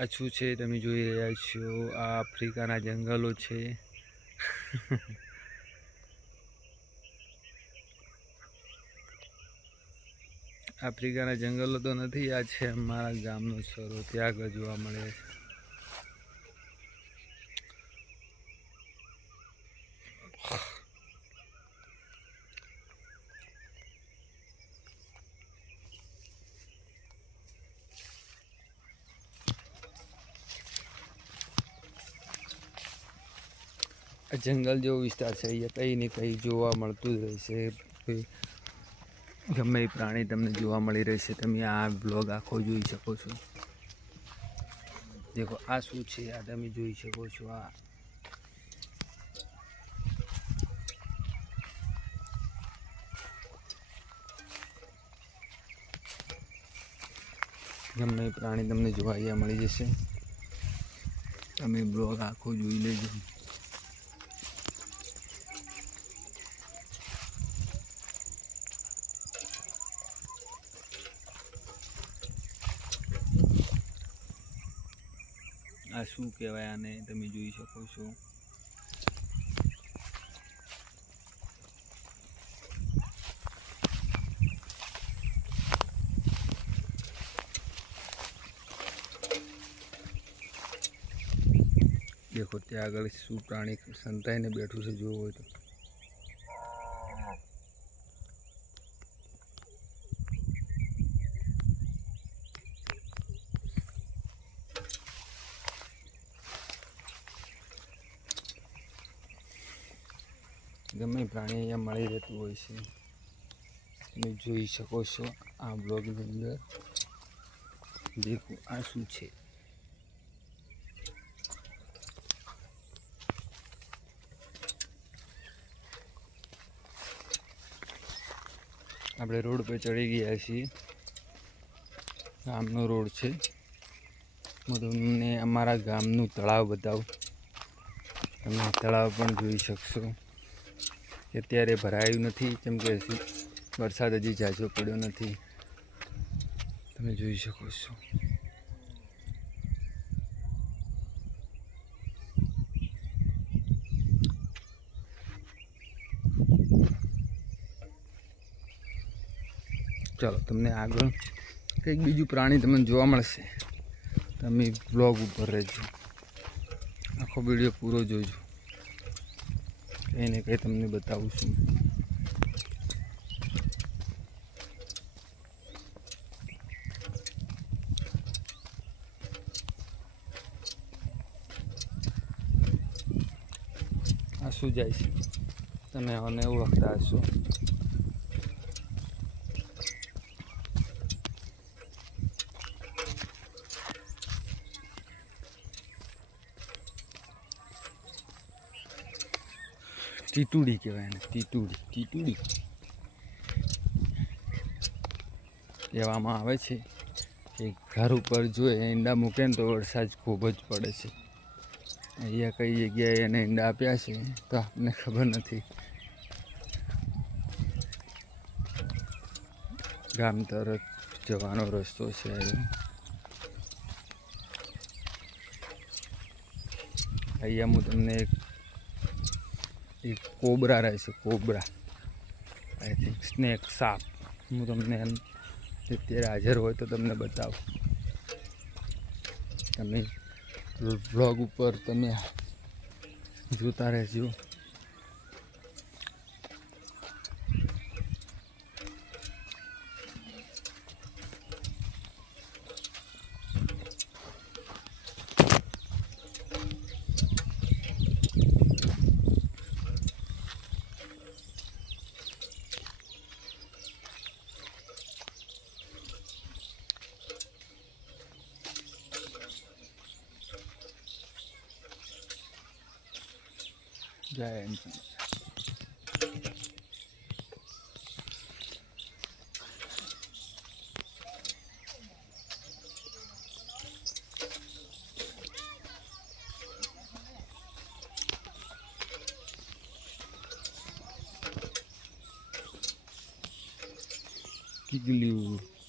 આ શું છે તમે જોઈ રહ્યા છો? આ આફ્રિકાના જંગલો છે. આફ્રિકાના જંગલો તો નથી, આ છે અમારા ગામનો સરો, ત્યાં જોવા મળે છે. આ જંગલ જેવો વિસ્તાર છે, અહીંયા કંઈ ને કંઈ જોવા મળતું જ રહેશે. ગમે એ પ્રાણી તમને જોવા મળી રહેશે, તમે આ બ્લોગ આખો જોઈ શકો છો. દેખો, આ શું છે? આ તમે જોઈ શકો છો આ. ગમે પ્રાણી તમને જોવા અહીંયા મળી જશે. તમે બ્લોગ આખો જોઈ લેજો. આ શું કહેવાય આને? તમે જોઈ શકો છો. દેખો, ત્યાં આગળ શું પ્રાણી સંતાઈને બેઠું છે, જોવું હોય તો. ગમે પ્રાણી અહીંયા મળી રહેતું હોય છે. તમે જોઈ શકો છો આ બ્લોગની અંદર દેખો આ શું છે. આપણે રોડ પર ચડી ગયા છીએ. ગામનો રોડ છે. હું તમને અમારા ગામનું તળાવ બતાવું. તમે તળાવ પણ જોઈ શકશો. અત્યારે ભરાયું નથી. કેમ કે વરસાદ હજી ઝાઝો પડ્યો નથી. તમે જોઈ શકો છો. ચાલો, તમને આગળ કંઈક બીજું પ્રાણી તમને જોવા મળશે. તમે બ્લોગ ઉપર રહેજો. આખો વીડિયો પૂરો જોજો. કંઈ ને કંઈ તમને બતાવું છું. આ શું જાય છે? તમે આને ઓળખતા હશો? ટીટુડી કહેવાય એને તીતુડી તીતુડી કહેવામાં આવે છે કે ઘર ઉપર જો ઈંડા મૂકે ને તો વરસાદ ખૂબ જ પડે છે. અહીંયા કઈ જગ્યાએ એને ઈંડા આપ્યા છે તો આપને ખબર નથી. ગામ તરફ જવાનો રસ્તો છે અહીંયા હું તમને એક એક કોબરા રહે છે, કોબરા. આઈ થિંક સ્નેક સાપ. હું તમને એમ અત્યારે હાજર હોય તો તમને બતાવું. તમે બ્લોગ ઉપર તમે જોતા રહેજો. जय Giggly.